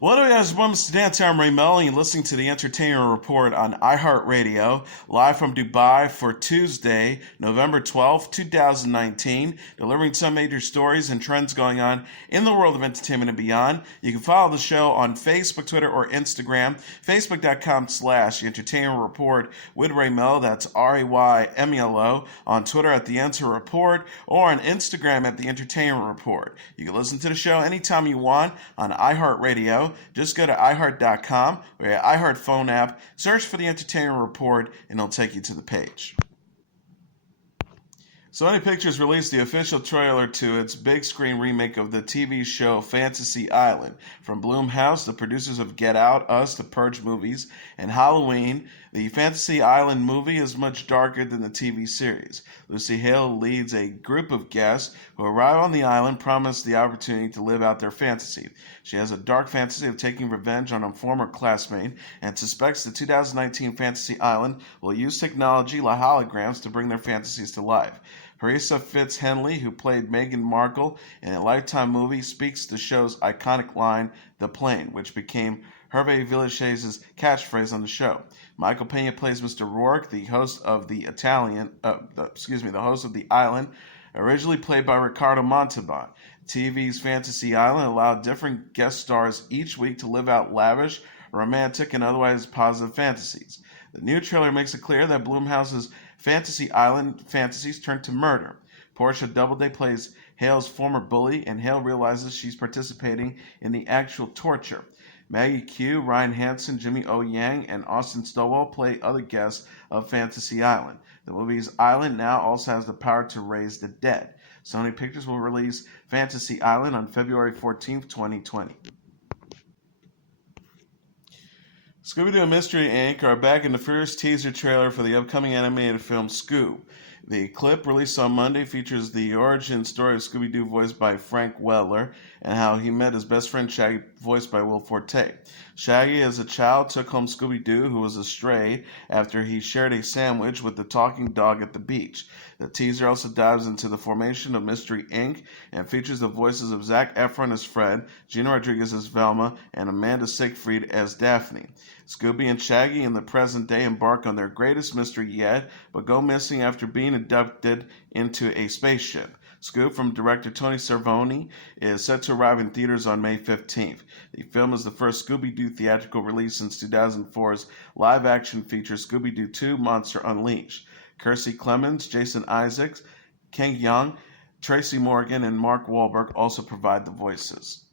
What up, guys? Welcome to Dance. I'm Melo, and you're listening to the Entertainment Report on iHeartRadio, live from Dubai for Tuesday, November 12th, 2019, delivering some major stories and trends going on in the world of entertainment and beyond. You can follow the show on Facebook, Twitter, or Instagram, facebook.com/The Entertainment Report with Ray Melo, that's RAYMELO, on Twitter at The Enter Report, or on Instagram at The Entertainment Report. You can listen to the show anytime you want on iHeartRadio. Just go to iHeart.com or your iHeart phone app, search for the Entertainment Report, and it'll take you to the page. Sony Pictures released the official trailer to its big screen remake of the TV show Fantasy Island. From Blumhouse, the producers of Get Out, Us, The Purge movies, and Halloween, the Fantasy Island movie is much darker than the TV series. Lucy Hale leads a group of guests who arrive on the island promised the opportunity to live out their fantasy. She has a dark fantasy of taking revenge on a former classmate and suspects the 2019 Fantasy Island will use technology like holograms to bring their fantasies to life. Parisa Fitz-Henley, who played Meghan Markle in a Lifetime movie, speaks the show's iconic line, "The Plane," which became Hervé Villechaise's catchphrase on the show. Michael Pena plays Mr. Rourke, the host of the host of The Island, originally played by Ricardo Montalban. TV's Fantasy Island allowed different guest stars each week to live out lavish, romantic, and otherwise positive fantasies. The new trailer makes it clear that Blumhouse's Fantasy Island fantasies turn to murder. Portia Doubleday plays Hale's former bully, and Hale realizes she's participating in the actual torture. Maggie Q, Ryan Hansen, Jimmy O. Yang, and Austin Stowell play other guests of Fantasy Island. The movie's island now also has the power to raise the dead. Sony Pictures will release Fantasy Island on February 14th, 2020. Scooby-Doo and Mystery Inc. are back in the first teaser trailer for the upcoming animated film Scoob. The clip, released on Monday, features the origin story of Scooby-Doo voiced by Frank Welker and how he met his best friend Shaggy voiced by Will Forte. Shaggy, as a child, took home Scooby-Doo, who was estrayed after he shared a sandwich with the talking dog at the beach. The teaser also dives into the formation of Mystery Inc. and features the voices of Zac Efron as Fred, Gina Rodriguez as Velma, and Amanda Seyfried as Daphne. Scooby and Shaggy in the present day embark on their greatest mystery yet, but go missing after being abducted into a spaceship. Scoob, from director Tony Cervoni, is set to arrive in theaters on May 15th. The film is the first Scooby-Doo theatrical release since 2004's live-action feature Scooby-Doo 2 Monster Unleashed. Kiersey Clemons, Jason Isaacs, Ken Jeong, Tracy Morgan, and Mark Wahlberg also provide the voices.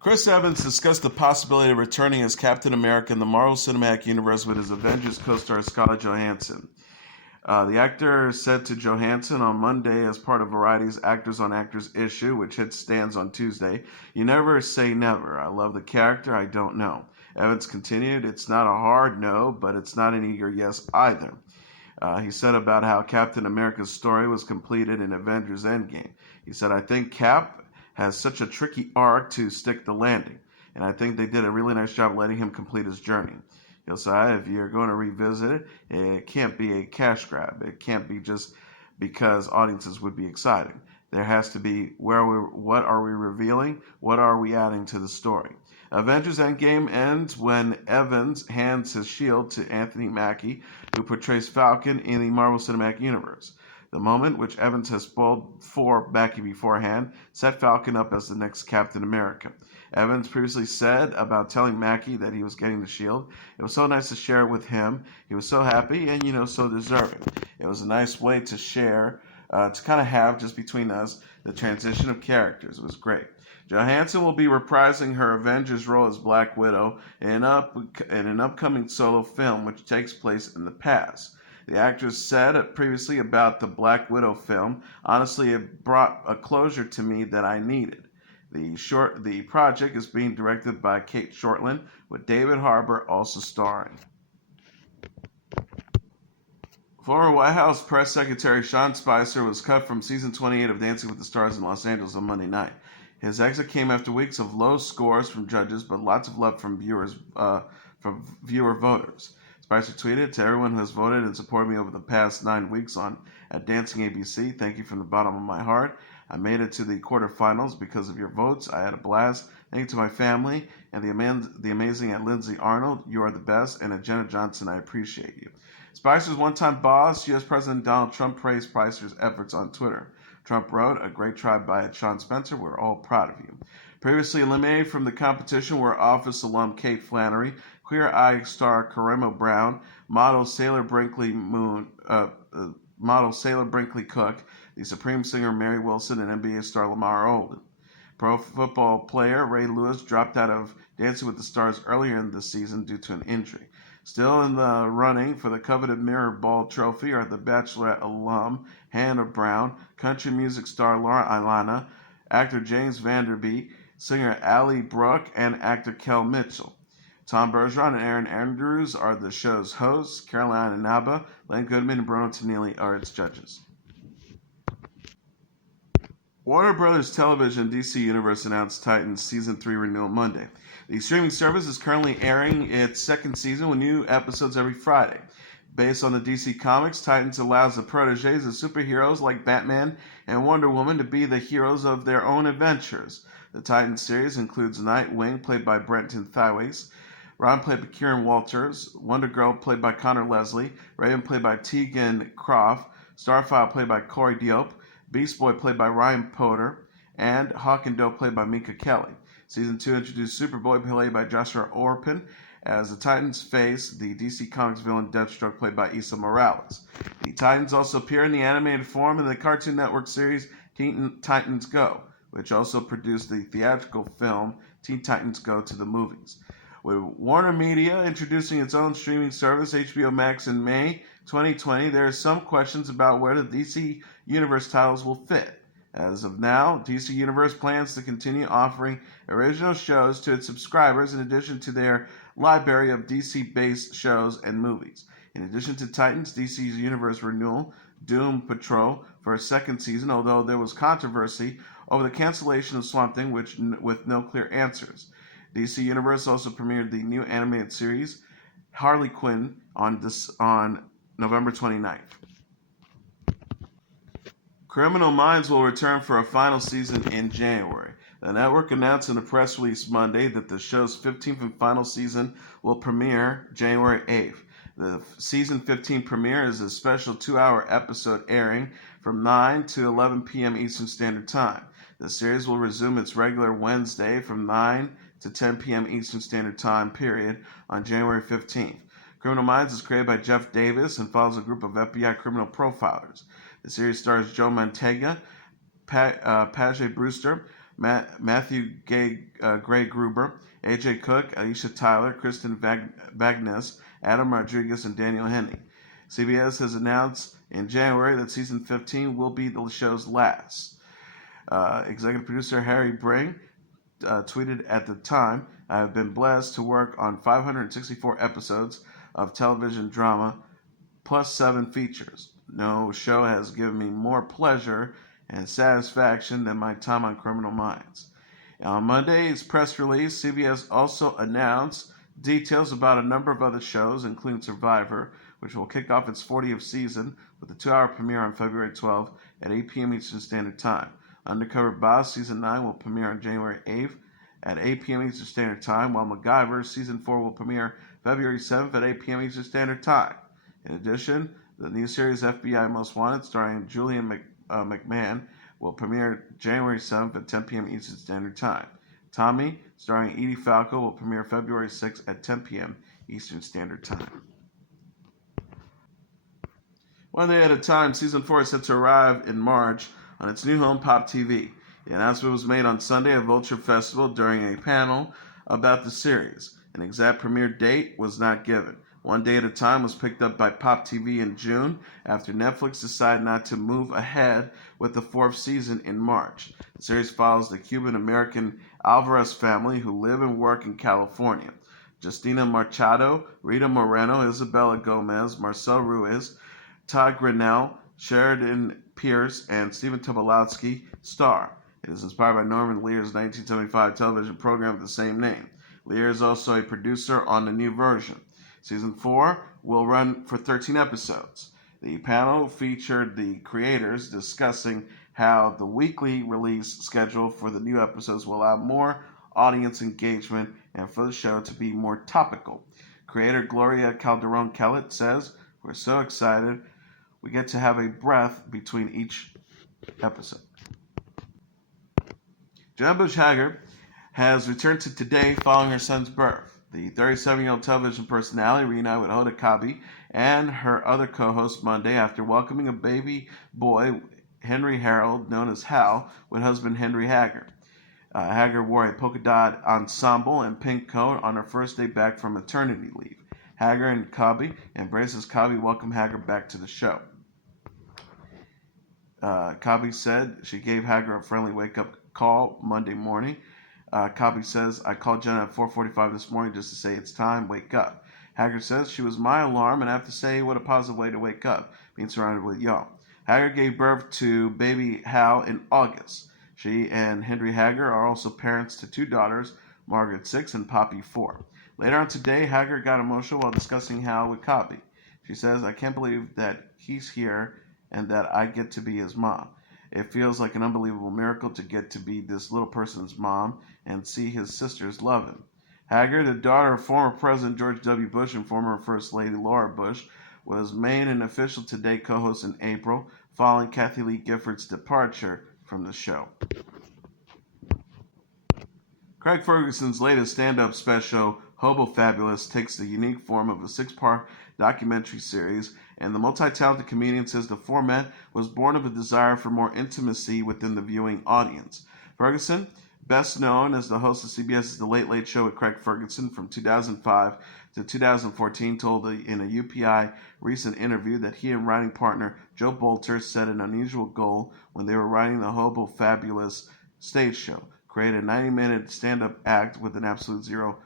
Chris Evans discussed the possibility of returning as Captain America in the Marvel Cinematic Universe with his Avengers co-star Scarlett Johansson. The actor said to Johansson on Monday as part of Variety's Actors on Actors issue, which hits stands on Tuesday, "You never say never. I love the character. I don't know." Evans continued, "It's not a hard no, but it's not an eager yes either." He said about how Captain America's story was completed in Avengers Endgame. He said, "I think Cap has such a tricky arc to stick the landing, and I think they did a really nice job letting him complete his journey." He also said, "If you're going to revisit it, it can't be a cash grab. It can't be just because audiences would be excited. There has to be what are we revealing? What are we adding to the story?" Avengers Endgame ends when Evans hands his shield to Anthony Mackie, who portrays Falcon in the Marvel Cinematic Universe. The moment, which Evans has spoiled for Mackie beforehand, set Falcon up as the next Captain America. Evans previously said about telling Mackie that he was getting the shield, "It was so nice to share it with him. He was so happy and, so deserving." It was a nice way to share, to kind of have just between us the transition of characters. It was great. Johansson will be reprising her Avengers role as Black Widow in an upcoming solo film which takes place in the past. The actress said previously about the Black Widow film, "Honestly, it brought a closure to me that I needed." The project is being directed by Kate Shortland, with David Harbour also starring. Former White House Press Secretary Sean Spicer was cut from season 28 of Dancing with the Stars in Los Angeles on Monday night. His exit came after weeks of low scores from judges, but lots of love from viewer voters. Spicer tweeted, "To everyone who has voted and supported me over the past 9 weeks at Dancing ABC, thank you from the bottom of my heart. I made it to the quarterfinals because of your votes. I had a blast. Thank you to my family and the amazing at Lindsay Arnold. You are the best. And at Jenna Johnson, I appreciate you. Spicer's one-time boss, U.S. President Donald Trump, praised Spicer's efforts on Twitter. Trump wrote, "A great try by Sean Spencer. We're all proud of you." Previously eliminated from the competition were Office alum Kate Flannery, Queer Eye star Karamo Brown, model Sailor Brinkley Cook, the Supreme singer Mary Wilson, and NBA star Lamar Odom. Pro football player Ray Lewis dropped out of Dancing with the Stars earlier in the season due to an injury. Still in the running for the coveted Mirror Ball Trophy are the Bachelorette alum Hannah Brown, country music star Laura Ilana, actor James Vanderbeek, singer Allie Brooke, and actor Kel Mitchell. Tom Bergeron and Aaron Andrews are the show's hosts. Carolina Naba, Len Goodman, and Bruno Tennelly are its judges. Warner Brothers Television DC Universe announced Titans Season 3 renewal Monday. The streaming service is currently airing its second season with new episodes every Friday. Based on the DC Comics, Titans allows the proteges of superheroes like Batman and Wonder Woman to be the heroes of their own adventures. The Titans series includes Nightwing, played by Brenton Thwaites, Ron, played by Kieran Walters, Wonder Girl, played by Connor Leslie, Raven, played by Tegan Croft, Starfire, played by Corey Diop, Beast Boy, played by Ryan Potter, and Hawk and Doe, played by Mika Kelly. Season 2 introduced Superboy, played by Joshua Orpin, as the Titans face the DC Comics villain Deathstroke, played by Issa Morales. The Titans also appear in the animated form in the Cartoon Network series Teen Titans Go, which also produced the theatrical film Teen Titans Go to the movies. With Warner Media introducing its own streaming service, HBO Max, in May 2020, there are some questions about where the DC Universe titles will fit. As of now, DC Universe plans to continue offering original shows to its subscribers in addition to their library of DC-based shows and movies. In addition to Titans, DC's Universe renewal Doom Patrol for a second season, although there was controversy over the cancellation of Swamp Thing with no clear answers. DC Universe also premiered the new animated series Harley Quinn on November 29th. Criminal Minds will return for a final season in January. The network announced in a press release Monday that the show's 15th and final season will premiere January 8th. The season 15 premiere is a special 2-hour episode airing from 9 to 11 p.m. Eastern Standard Time. The series will resume its regular Wednesday from 9 to 10 p.m. Eastern Standard Time period on January 15th. Criminal Minds is created by Jeff Davis and follows a group of FBI criminal profilers. The series stars Joe Mantegna, Paget Brewster, Matthew Gray Gruber, AJ Cook, Aisha Tyler, Kristen Vagnes, Adam Rodriguez, and Daniel Henney. CBS has announced in January that season 15 will be the show's last. Executive producer Harry Bring tweeted at the time, "I have been blessed to work on 564 episodes of television drama plus 7 features. No show has given me more pleasure and satisfaction than my time on Criminal Minds." On Monday's press release, CBS also announced details about a number of other shows, including Survivor, which will kick off its 40th season with a 2-hour premiere on February 12th at 8 p.m. Eastern Standard Time. Undercover Boss Season 9 will premiere on January 8th at 8 p.m. Eastern Standard Time, while MacGyver Season 4 will premiere February 7th at 8 p.m. Eastern Standard Time. In addition, the new series FBI Most Wanted, starring Julian McMahon, will premiere January 7th at 10 p.m. Eastern Standard Time. Tommy, starring Edie Falco, will premiere February 6th at 10 p.m. Eastern Standard Time. One day at a time, Season 4 is set to arrive in March on its new home, Pop TV. The announcement was made on Sunday at Vulture Festival during a panel about the series. An exact premiere date was not given. One Day at a Time was picked up by Pop TV in June after Netflix decided not to move ahead with the 4th season in March. The series follows the Cuban-American Alvarez family who live and work in California. Justina Machado, Rita Moreno, Isabella Gomez, Marcel Ruiz, Todd Grinnell, Sheridan Pierce, and Stephen Tobolowsky star. It is inspired by Norman Lear's 1975 television program of the same name. Lear is also a producer on the new version. Season 4 will run for 13 episodes. The panel featured the creators discussing how the weekly release schedule for the new episodes will allow more audience engagement and for the show to be more topical. Creator Gloria Calderon Kellett says, "We're so excited. We get to have a breath between each episode." Jenna Bush Hager has returned to Today following her son's birth. The 37-year-old television personality reunited with Hoda Kotb and her other co-host Monday after welcoming a baby boy, Henry Harold, known as Hal, with husband Henry Hager. Hager wore a polka dot ensemble and pink coat on her first day back from maternity leave. Hager and Kotb embraced as Kotb welcomed Hager back to the show. Kotb said she gave Hager a friendly wake-up call Monday morning. Kotb says, "I called Jenna at 4:45 this morning just to say it's time, wake up." Hager says, "She was my alarm, and I have to say what a positive way to wake up, being surrounded with y'all." Hager gave birth to baby Hal in August. She and Henry Hager are also parents to two daughters, Margaret 6 and Poppy 4. Later on today, Hager got emotional while discussing Hal with Kotb. She says, "I can't believe that he's here and that I get to be his mom. It feels like an unbelievable miracle to get to be this little person's mom and see his sisters love him." Hager, the daughter of former President George W. Bush and former First Lady Laura Bush, was made an official Today co-host in April, following Kathy Lee Gifford's departure from the show. Craig Ferguson's latest stand-up special, Hobo Fabulous, takes the unique form of a 6-part documentary series, and the multi-talented comedian says the format was born of a desire for more intimacy within the viewing audience. Ferguson, best known as the host of CBS's The Late Late Show with Craig Ferguson from 2005 to 2014, told in a UPI recent interview that he and writing partner Joe Bolter set an unusual goal when they were writing the Hobo Fabulous stage show: create a 90-minute stand-up act with an absolute zero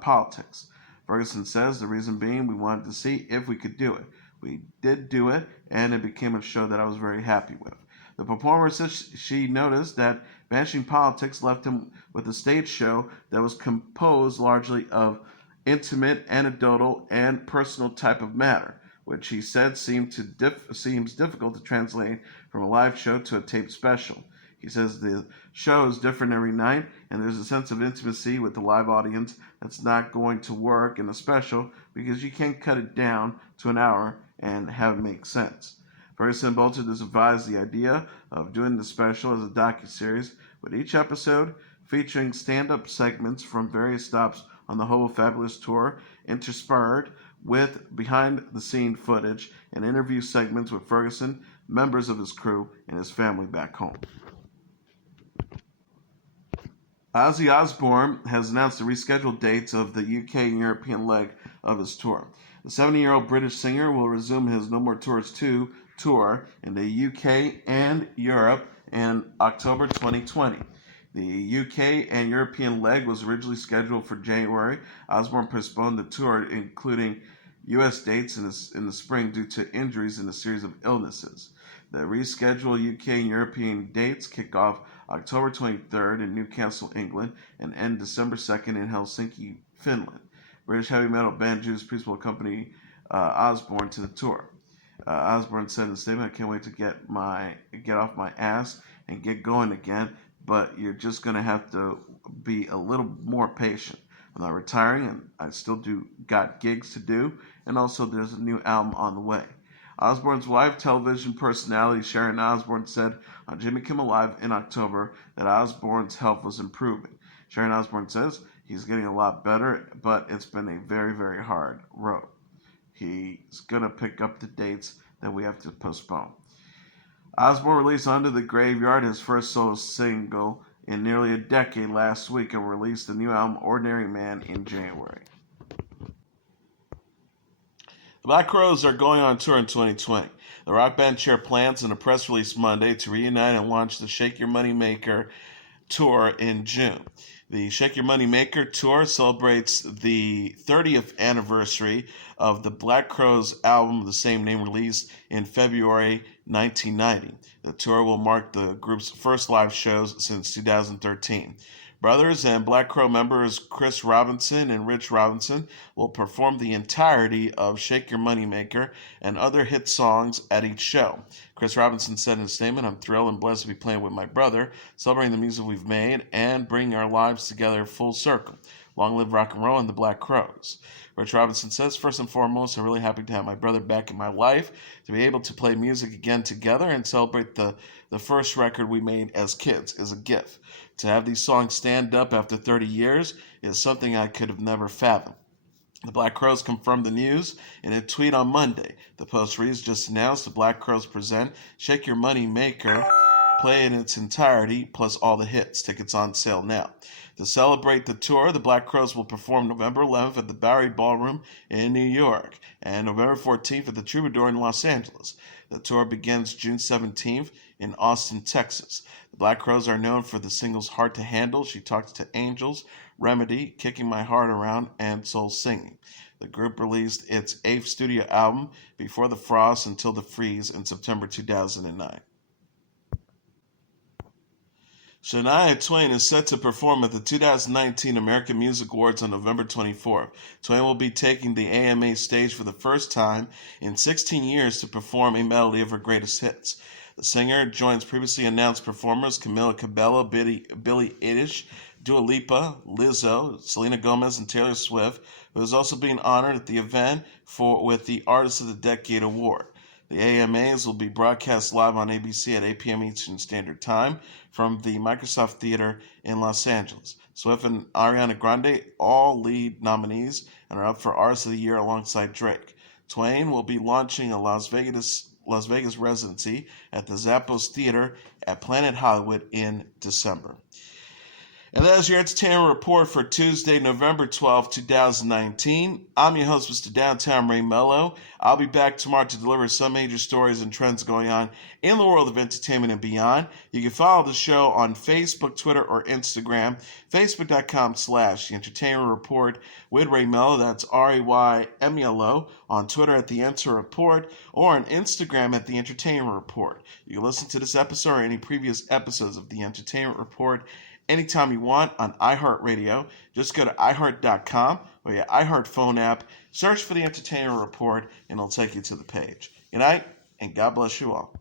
politics. Ferguson says the reason being we wanted to see if we could do it. We did do it, and it became a show that I was very happy with. The performer says she noticed that banishing politics left him with a stage show that was composed largely of intimate, anecdotal, and personal type of matter, which he said seems difficult to translate from a live show to a taped special. He says the show is different every night, and there's a sense of intimacy with the live audience that's not going to work in a special because you can't cut it down to an hour and have it make sense. Ferguson Bolter has advised the idea of doing the special as a docuseries, with each episode featuring stand-up segments from various stops on the Hobo Fabulous tour, interspersed with behind-the-scene footage and interview segments with Ferguson, members of his crew, and his family back home. Ozzy Osbourne has announced the rescheduled dates of the UK and European leg of his tour. The 70-year-old British singer will resume his No More Tours 2 tour in the UK and Europe in October 2020. The UK and European leg was originally scheduled for January. Osbourne postponed the tour, including U.S. dates in the spring due to injuries and a series of illnesses. The rescheduled UK and European dates kick off October 23rd in Newcastle, England, and end December 2nd in Helsinki, Finland. British heavy metal band Judas Priest will accompany Osbourne to the tour. Osbourne said in a statement, "I can't wait to get off my ass and get going again, but you're just going to have to be a little more patient. I'm not retiring, and I still got gigs to do, and also there's a new album on the way." Osbourne's wife, television personality Sharon Osbourne, said on Jimmy Kimmel Live in October that Osbourne's health was improving. Sharon Osbourne says he's getting a lot better, but it's been a very, very hard road. He's going to pick up the dates that we have to postpone. Osbourne released Under the Graveyard, his first solo single in nearly a decade, last week, and released the new album Ordinary Man in January. The Black Crowes are going on tour in 2020. The rock band shared plans in a press release Monday to reunite and launch the Shake Your Money Maker tour in June. The Shake Your Money Maker tour celebrates the 30th anniversary of the Black Crowes album of the same name, released in February 1990. The tour will mark the group's first live shows since 2013. Brothers and Black Crow members Chris Robinson and Rich Robinson will perform the entirety of Shake Your Money Maker and other hit songs at each show. Chris Robinson said in a statement, "I'm thrilled and blessed to be playing with my brother, celebrating the music we've made, and bringing our lives together full circle. Long live rock and roll and the Black Crowes." Rich Robinson says, "First and foremost, I'm really happy to have my brother back in my life, to be able to play music again together and celebrate the first record we made as kids is a gift. To have these songs stand up after 30 years is something I could have never fathomed." The Black Crowes confirmed the news in a tweet on Monday. The Post reads, "Just announced the Black Crowes present Shake Your Money Maker, play in its entirety, plus all the hits. Tickets on sale now." To celebrate the tour, the Black Crowes will perform November 11th at the Bowery Ballroom in New York and November 14th at the Troubadour in Los Angeles. The tour begins June 17th in Austin, Texas. The Black Crowes are known for the singles Hard to Handle, She Talks to Angels, Remedy, Kicking My Heart Around, and Soul Singing. The group released its 8th studio album, Before the Frost Until the Freeze, in September 2009. Shania Twain is set to perform at the 2019 American Music Awards on November 24th. Twain will be taking the AMA stage for the first time in 16 years to perform a medley of her greatest hits. The singer joins previously announced performers Camila Cabello, Billie Eilish, Dua Lipa, Lizzo, Selena Gomez, and Taylor Swift, who is also being honored at the event with the Artist of the Decade Award. The AMAs will be broadcast live on ABC at 8 p.m. Eastern Standard Time from the Microsoft Theater in Los Angeles. Swift and Ariana Grande, all lead nominees, and are up for Artist of the Year alongside Drake. Twain will be launching a Las Vegas residency at the Zappos Theater at Planet Hollywood in December. And that is your entertainment report for Tuesday, November 12, 2019. I'm your host, Mr. Downtown Ray Melo. I'll be back tomorrow to deliver some major stories and trends going on in the world of entertainment and beyond. You can follow the show on Facebook, Twitter, or Instagram. Facebook.com/The Entertainment Report with Ray Melo. That's RAYMELO. On Twitter at The Enter Report, or on Instagram at The Entertainment Report. You can listen to this episode or any previous episodes of The Entertainment Report anytime you want on iHeartRadio. Just go to iHeart.com or your iHeart phone app, search for The Entertainment Report, and it'll take you to the page. Good night, and God bless you all.